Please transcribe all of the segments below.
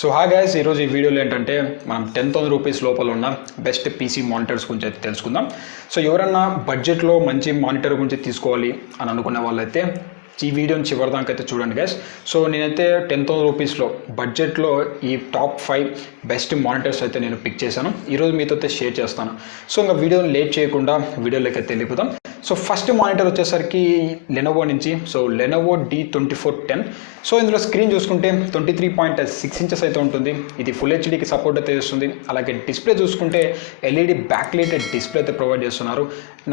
So hi guys, ఈరోజు ఈ వీడియోలో ఏంటంటే మనం 10,000 రూపీస్ లోపల ఉన్న బెస్ట్ పీసీ మానిటర్స్ గురించి అయితే తెలుసుకుందాం. సో ఎవరన్నా బడ్జెట్లో మంచి మానిటర్ గురించి తీసుకోవాలి అని అనుకునే వాళ్ళైతే ఈ వీడియోని చివరిదాకా అయితే చూడండి గైస్. సో నేనైతే 10,000 రూపీస్లో బడ్జెట్లో ఈ టాప్ 5 బెస్ట్ మానిటర్స్ అయితే నేను పిక్ చేశాను. ఈరోజు మీతో అయితే షేర్ చేస్తాను. సో ఇంకా వీడియోని లేట్ చేయకుండా వీడియోలోకి అయితే వెళ్ళిపోదాం. సో ఫస్ట్ మానిటర్ వచ్చేసరికి లెనోవో నుంచి. So Lenovo D2410. సో ఇందులో స్క్రీన్ చూసుకుంటే 23.6 ఇంచెస్ అయితే ఉంటుంది. ఇది ఫుల్ హెచ్డీకి సపోర్ట్ అయితే చేస్తుంది. అలాగే డిస్ప్లే చూసుకుంటే ఎల్ఈడి బ్యాక్లైట్ డిస్ప్లే అయితే ప్రొవైడ్ చేస్తున్నారు.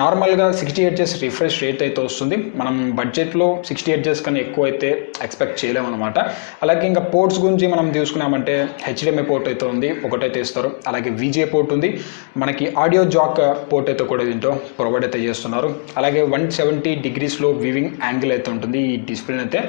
నార్మల్గా 60 హెర్ట్జ్ రిఫ్రెష్ రేట్ అయితే వస్తుంది. మనం బడ్జెట్లో 60 హెర్ట్జ్ కన్నా ఎక్కువ అయితే ఎక్స్పెక్ట్ చేయలేము అనమాట. అలాగే ఇంకా పోర్ట్స్ గురించి మనం తీసుకున్నామంటే HDMI పోర్ట్ అయితే ఉంది, ఒకటైతే ఇస్తారు. అలాగే VGA పోర్ట్ ఉంది. మనకి ఆడియో జాక్ పోర్ట్ అయితే కూడా దీంట్లో ప్రొవైడ్ అయితే చేస్తున్నారు. అలాగే 170 డిగ్రీస్లో వీవింగ్ యాంగిల్ అయితే ఉంటుంది. ఈ డిస్ప్లే అయితే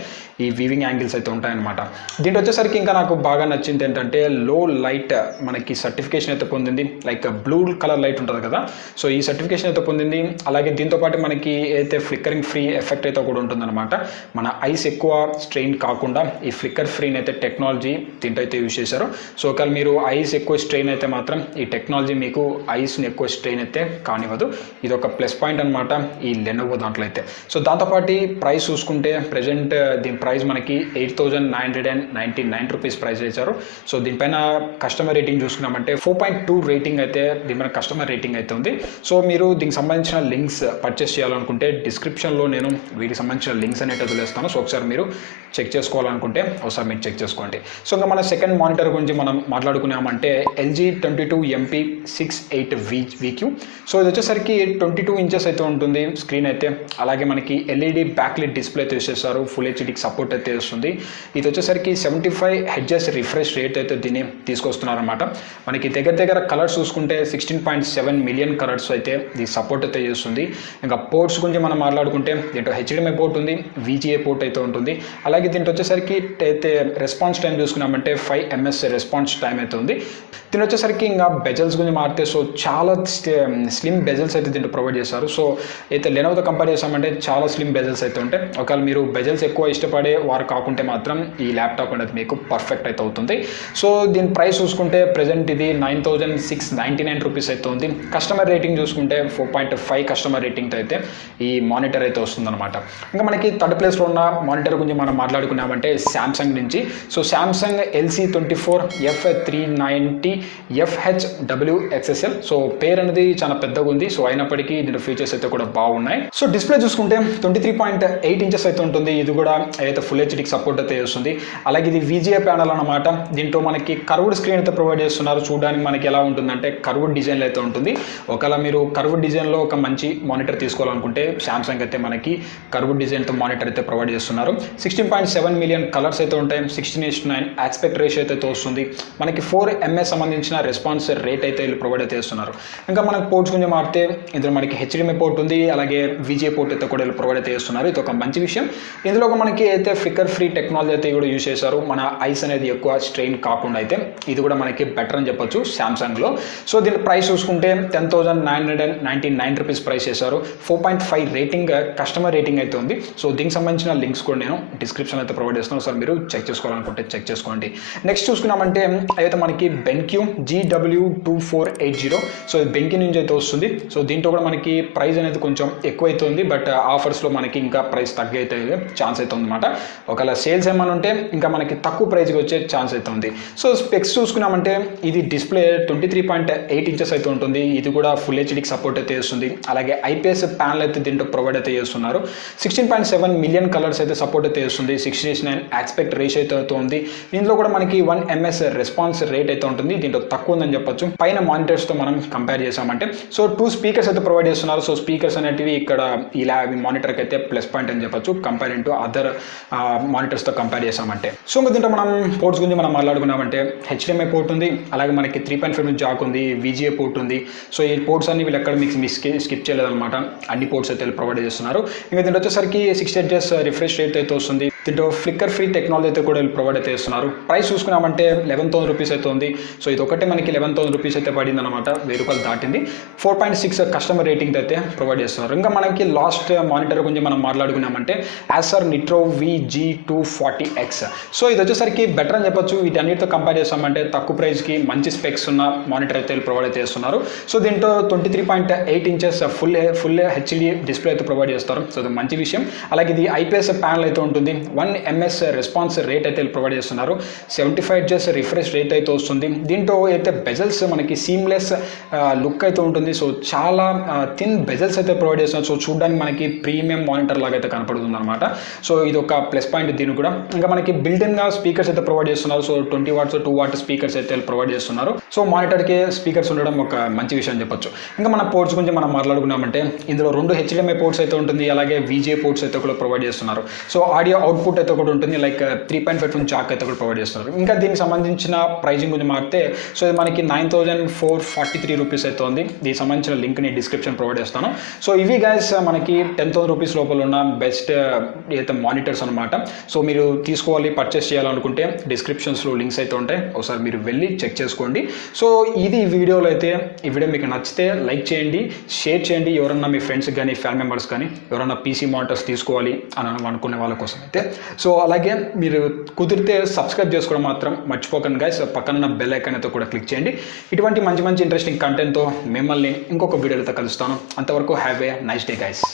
ఈ వీవింగ్ యాంగిల్స్ అయితే ఉంటాయన్నమాట. దీంట్లో వచ్చేసరికి ఇంకా నాకు బాగా నచ్చింది ఏంటంటే లో లైట్ మనకి సర్టిఫికేషన్ అయితే పొందింది. లైక్ బ్లూ కలర్ లైట్ ఉంటుంది కదా, సో ఈ సర్టిఫికేషన్ అయితే పొందింది. అలాగే దీంతోపాటు మనకి అయితే ఫ్లిక్కరింగ్ ఫ్రీ ఎఫెక్ట్ అయితే కూడా ఉంటుందన్నమాట. మన ఐస్ ఎక్కువ స్ట్రెయిన్ కాకుండా ఈ ఫ్లిక్కర్ ఫ్రీని అయితే టెక్నాలజీ దీంట్లో అయితే యూజ్ చేశారు. సో ఒకవేళ మీరు ఐస్ ఎక్కువ స్ట్రెయిన్ అయితే మాత్రం ఈ టెక్నాలజీ మీకు ఐస్ని ఎక్కువ స్ట్రెయిన్ అయితే కానివ్వదు. ఇది ఒక ప్లస్ పాయింట్ అనమాట ఈ లెనోవో దాంట్లో అయితే. సో దాంతోపాటు ప్రైస్ చూసుకుంటే ప్రజెంట్ దీని ప్రైస్ మనకి 8,999 రూపీస్ ప్రైస్ చేశారు. సో దీనిపైన కస్టమర్ రేటింగ్ చూసుకున్నామంటే 4.2 రేటింగ్ అయితే దీనిపైన కస్టమర్ రేటింగ్ అయితే ఉంది. సో మీరు దీనికి సంబంధించిన లింక్స్ పర్చేస్ చేయాలనుకుంటే డిస్క్రిప్షన్లో నేను వీటికి సంబంధించిన లింక్స్ అనేవి వదిలేస్తాను. సో ఒకసారి మీరు చెక్ చేసుకోవాలనుకుంటే ఒకసారి మీరు చెక్ చేసుకోండి. సో ఇంకా మన సెకండ్ మానిటర్ గురించి మనం మాట్లాడుకున్నామంటే LG 22MP 68VQ. సో ఇది వచ్చేసరికి 22 ఇంచెస్ అయితే ఉంటుంది స్క్రీన్ అయితే. అలాగే మనకి ఎల్ఈడి బ్యాక్లైట్ డిస్ప్లే అయితే చేస్తారు. ఫుల్ హెచ్డీకి సపోర్ట్ అయితే వస్తుంది. ఇది వచ్చేసరికి 75 హెర్ట్జ్ రిఫ్రెష్ రేట్ అయితే దీన్ని తీసుకొస్తున్నారన్నమాట. మనకి దగ్గర కలర్స్ చూసుకుంటే 16.7 మిలియన్ కలర్స్ అయితే ఇది సపోర్ట్ అయితే చేస్తుంది. ఇంకా పోర్ట్స్ గురించి మనం మాట్లాడుకుంటే దీంట్లో HDMI పోర్ట్ ఉంది, VGA పోర్ట్ అయితే ఉంటుంది. అలాగే దీంట్లో వచ్చేసరికి అయితే రెస్పాన్స్ టైం చూసుకున్నామంటే 5 ms రెస్పాన్స్ టైం అయితే ఉంది. దీని వచ్చేసరికి ఇంకా బెజల్స్ గురించి మారితే సో చాలా స్లిమ్ బెజల్స్ అయితే దీంట్లో ప్రొవైడ్ చేస్తారు. సో అయితే లెనోవోతో కంపేర్ చేసామంటే చాలా స్లిమ్ బెజల్స్ అయితే ఉంటాయి. ఒకవేళ మీరు బెజల్స్ ఎక్కువ ఇష్టపడే వారు కాకుంటే మాత్రం ఈ ల్యాప్టాప్ అనేది మీకు పర్ఫెక్ట్ అయితే అవుతుంది. సో దీని ప్రైస్ చూసుకుంటే ప్రజెంట్ ఇది 9,699 రూపీస్ అయితే ఉంది. కస్టమర్ రేటింగ్ చూసుకుంటే 4.5 కస్టమర్ రేటింగ్తో అయితే ఈ మానిటర్ అయితే వస్తుందన్నమాట. ఇంకా మనకి థర్డ్ ప్లేస్లో ఉన్న మానిటర్ గురించి మనం మాట్లాడుకున్నామంటే శాంసంగ్ నుంచి. So Samsung LC24F390 FHWXSL. So పేరు అనేది చాలా పెద్దగా ఉంది. సో అయినప్పటికీ దీంట్లో ఫీచర్స్ అయితే కూడా బాగున్నాయి. సో డిస్ప్లే చూసుకుంటే 23.8 ఇంచెస్ అయితే ఉంటుంది. ఇది కూడా అయితే ఫుల్ హెచ్డీకి సపోర్ట్ అయితే చేస్తుంది. అలాగే ఇది VGA ప్యానల్ అనమాట. దీంట్లో మనకి కర్వ్డ్ స్క్రీన్ అయితే ప్రొవైడ్ చేస్తున్నారు. చూడడానికి మనకి ఎలా ఉంటుందంటే కర్వ్డ్ డిజైన్ అయితే ఉంటుంది. ఒకవేళ మీరు కర్వ్డ్ డిజైన్లో ఒక మంచి మానిటర్ తీసుకోవాలనుకుంటే శాంసంగ్ అయితే మనకి కర్వ్డ్ డిజైన్తో మానిటర్ అయితే ప్రొవైడ్ చేస్తున్నారు. 16.7 మిలియన్ కలర్స్ అయితే ఉంటాయి. 16:9 ఆస్పెక్ట్ రేషియో అయితే వస్తుంది. మనకి 4 ms సంబంధించిన రెస్పాన్స్ రేట్ అయితే వీళ్ళు ప్రొవైడ్ అయితే చేస్తున్నారు. ఇంకా మనకి పోర్ట్స్ గురించి మారితే ఇందులో మనకి HDMI పోర్ట్ ఉంది. అలాగే VGA పోర్ట్ అయితే కూడా వీళ్ళు ప్రొవైడ్ అయితే చేస్తున్నారు. ఇది ఒక మంచి విషయం. ఇందులో మనకి అయితే ఫ్లిక్కర్ ఫ్రీ టెక్నాలజీ అయితే కూడా యూజ్ చేశారు. మన ఐస్ అనేది ఎక్కువ స్ట్రెయిన్ కాకుండా అయితే ఇది కూడా మనకి బెటర్ అని చెప్పొచ్చు శాంసంగ్లో. సో దీని ప్రైస్ చూసుకుంటే 10,999 రూపీస్ ప్రైస్ చేశారు. 4.5 రేటింగ్ కస్టమర్ రేటింగ్ అయితే ఉంది. సో దీనికి సంబంధించిన లింక్స్ కూడా నేను డిస్క్రిప్షన్ అయితే ప్రొవైడ్ చేస్తున్నాను. సార్ మీరు చెక్ చేసుకోవాలనుకుంటే చెక్ చేసుకోండి. నెక్స్ట్ చూసుకున్నామంటే అయితే మనకి బెన్క్యూ GW2480. సో ఇది బెంకి నుంచి అయితే వస్తుంది. సో దీంట్లో కూడా మనకి ప్రైస్ అనేది కొంచెం ఎక్కువ అయితే ఉంది. బట్ ఆఫర్స్లో మనకి ఇంకా ప్రైస్ తగ్గి అయితే ఛాన్స్ అయితే ఉందన్నమాట. ఒకవేళ సేల్స్ ఏమైనా ఉంటే ఇంకా మనకి తక్కువ ప్రైస్కి వచ్చే ఛాన్స్ అయితే ఉంది. సో స్పెక్స్ చూసుకున్నామంటే ఇది డిస్ప్లే 23.8 ఇంచెస్ అయితే ఉంటుంది. ఇది కూడా ఫుల్ హెచ్డీకి సపోర్ట్ అయితే చేస్తుంది. అలాగే IPS ప్యానల్ అయితే దీంట్లో ప్రొవైడ్ అయితే చేస్తున్నారు. 16.7 మిలియన్ కలర్స్ అయితే సపోర్ట్ అయితే చేస్తుంది. 16:9 ఆస్పెక్ట్ రేషియో అయితే ఉంది. దీంట్లో కూడా మనకి 1 ms రెస్పాన్స్ రేట్ అయితే ఉంటుంది. దీంట్లో తక్కువ ఉందని చెప్పొచ్చు పైన మానిటర్స్తో మనం కంపేర్ చేసామంటే. సో 2 స్పీకర్స్ అయితే ప్రొవైడ్ చేస్తున్నారు. సో స్పీకర్స్ అనేటివి ఇక్కడ ఇలా మానిటర్కి అయితే ప్లస్ పాయింట్ అని చెప్పొచ్చు కంపేరింగ్ టు అదర్ మానిటర్స్తో కంపేర్ చేసామంటే. సో ఇంకా దీంట్లో మనం పోర్ట్స్ గురించి మనం మాట్లాడుకున్నామంటే HDMI పోర్ట్ ఉంది. అలాగే మనకి 3.5 జాక్ ఉంది, VGA పోర్ట్ ఉంది. సో ఈ పోర్ట్స్ అన్ని వీళ్ళు ఎక్కడ మీకు స్కిప్ చేయలేదన్నమాట. అన్ని పోర్ట్స్ అయితే ప్రొవైడ్ చేస్తున్నారు. ఇంకా దీంట్లో వచ్చేసరికి 60 హెర్ట్జ్ రిఫ్రెష్ రేట్ అయితే వస్తుంది. దీంట్లో ఫ్లిక్కర్ ఫ్రీ టెక్నాలజీ అయితే కూడా ప్రొవైడ్ అయితే చేస్తున్నారు. ప్రైస్ చూసుకున్నామంటే 11,000 రూపీస్ అయితే ఉంది. సో ఇది ఒకటే మనకి 11,000 రూపీస్ అయితే పడింది అనమాట, 1000 రూపాయలు దాటింది. 4.6 కస్టమర్ రేటింగ్ అయితే ప్రొవైడ్ చేస్తున్నారు. ఇంకా మనకి లాస్ట్ మానిటర్ గురించి మనం మాట్లాడుకున్నామంటే యాసర్ నిట్రో VG240X. సో ఇది వచ్చేసరికి బెటర్ అని చెప్పొచ్చు. వీటన్నిటితో కంపేర్ చేస్తామంటే తక్కువ ప్రైస్కి మంచి స్పెక్స్ ఉన్న మానిటర్ అయితే ప్రొవైడ్ అయితే చేస్తున్నారు. సో దీంట్లో 23.8 ఇంచెస్ ఫుల్ హెచ్డి డిస్ప్లే అయితే ప్రొవైడ్ చేస్తారు. సో ఇది మంచి విషయం. అలాగే ఇది IPS ప్యానల్ అయితే ఉంటుంది. 1 ms రెస్పాన్స్ రేట్ అయితే ప్రొవైడ్ చేస్తున్నారు. 75 Hz రిఫ్రెష్ రేట్ అయితే వస్తుంది. దీంట్లో అయితే బెజల్స్ మనకి సీమ్లెస్ లుక్ అయితే ఉంటుంది. సో చాలా థిన్ బెజల్స్ అయితే ప్రొవైడ్ చేస్తున్నారు. సో చూడడానికి మనకి ప్రీమియం మానిటర్ లాగా అయితే కనపడుతుంది అనమాట. సో ఇది ఒక ప్లస్ పాయింట్ దీనికి కూడా. ఇంకా మనకి బిల్ట్ఇన్గా స్పీకర్స్ అయితే ప్రొవైడ్ చేస్తున్నారు. సో 20 వాట్స్ 2 వాట్ స్పీకర్స్ అయితే ప్రొవైడ్ చేస్తున్నారు. సో మానిటర్కి స్పీకర్స్ ఉండడం ఒక మంచి విషయం చెప్పొచ్చు. ఇంకా మన పోర్ట్స్ గురించి మనం మాట్లాడుకున్నామంటే ఇందులో 2 HDMI పోర్ట్స్ అయితే ఉంటుంది. అలాగే VGA పోర్ట్స్ అయితే కూడా ప్రొవైడ్ చేస్తున్నారు. సో ఆడియో అవుట్పుట్ అయితే కూడా ఉంటుంది. లైక్ 3.5 జాక్ అయితే కూడా ప్రొవైడ్ చేస్తున్నారు. ఇంకా దీనికి సంబంధించిన ప్రైజింగ్ గురించి మారితే సో ఇది మనకి 9,443 రూపీస్ అయితే ఉంది. దీనికి సంబంధించిన లింక్ ని డిస్క్రిప్షన్ ప్రొవైడ్ చేస్తాను. సో ఇవి గైస్ మనకి 10,000 రూపీస్ లోపల ఉన్న బెస్ట్ అయితే మానిటర్స్ అనమాట. సో మీరు తీసుకోవాలి, పర్చేస్ చేయాలనుకుంటే డిస్క్రిప్షన్స్లో లింక్స్ అయితే ఉంటాయి. ఒకసారి మీరు వెళ్ళి చెక్ చేసుకోండి. సో ఇది ఈ వీడియోలో అయితే ఈ వీడియో మీకు నచ్చితే లైక్ చేయండి, షేర్ చేయండి. ఎవరన్నా మీ ఫ్రెండ్స్ కానీ ఫ్యామిలీ మెంబర్స్ కానీ ఎవరన్నా PC మానిటర్స్ తీసుకోవాలి అని అనుకునే వాళ్ళ కోసం అయితే. సో అలాగే మీరు కుదిరితే సబ్స్క్రైబ్ చేసుకోవడం మాత్రం మర్చిపోకండి గైస్. పక్కన బెల్ ఐకాన్ అయితే కూడా క్లిక్ చేయండి. ఇటువంటి మంచి ఇంట్రెస్టింగ్ కంటెంట్తో మిమ్మల్ని ఇంకొక వీడియోతో కలుస్తాను. అంతవరకు have a nice day guys.